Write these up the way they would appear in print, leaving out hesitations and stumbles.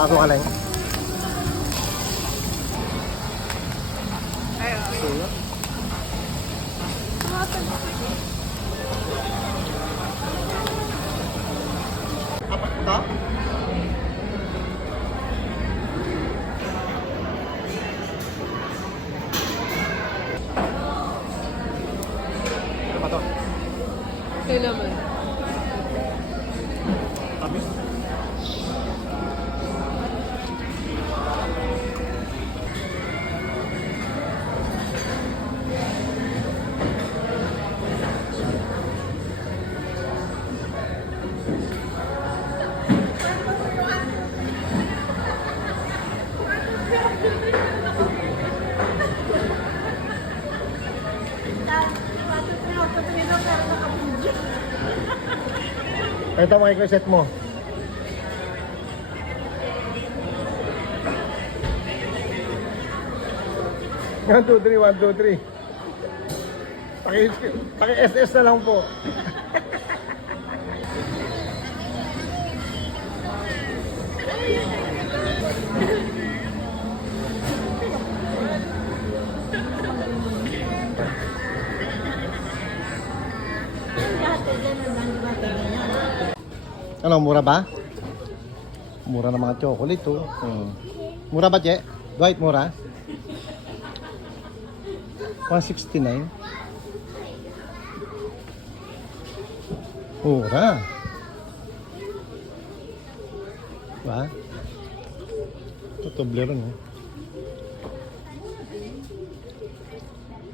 Bago ka lang. Apat ito? Ano ba to? Kailaman. Tamis? Ito mga set mo. One, two, three, 1, 2, 3. Paki-SS na lang po. Ano, mura ba? Mura ng mga chocolate to. Mura ba, Je? Dwight, mura? 169. Mura. Ba? Ito, Toblerone, oh.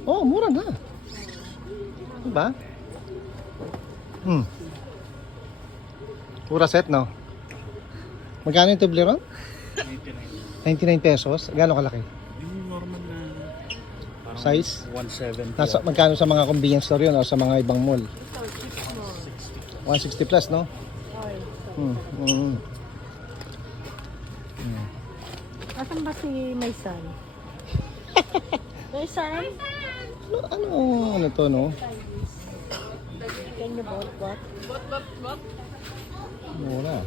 Oh, mura na. Diba? Mura set, no? Magkano yung Toblerone? 99 pesos. Gano'ng kalaki? Yung normal na parang Size? 170. Magkano sa mga convenience store yun o sa mga ibang mall? 160 plus, no? Asan ba si Maysan? Maysan? Ano to, no? Can you vote what? Mura.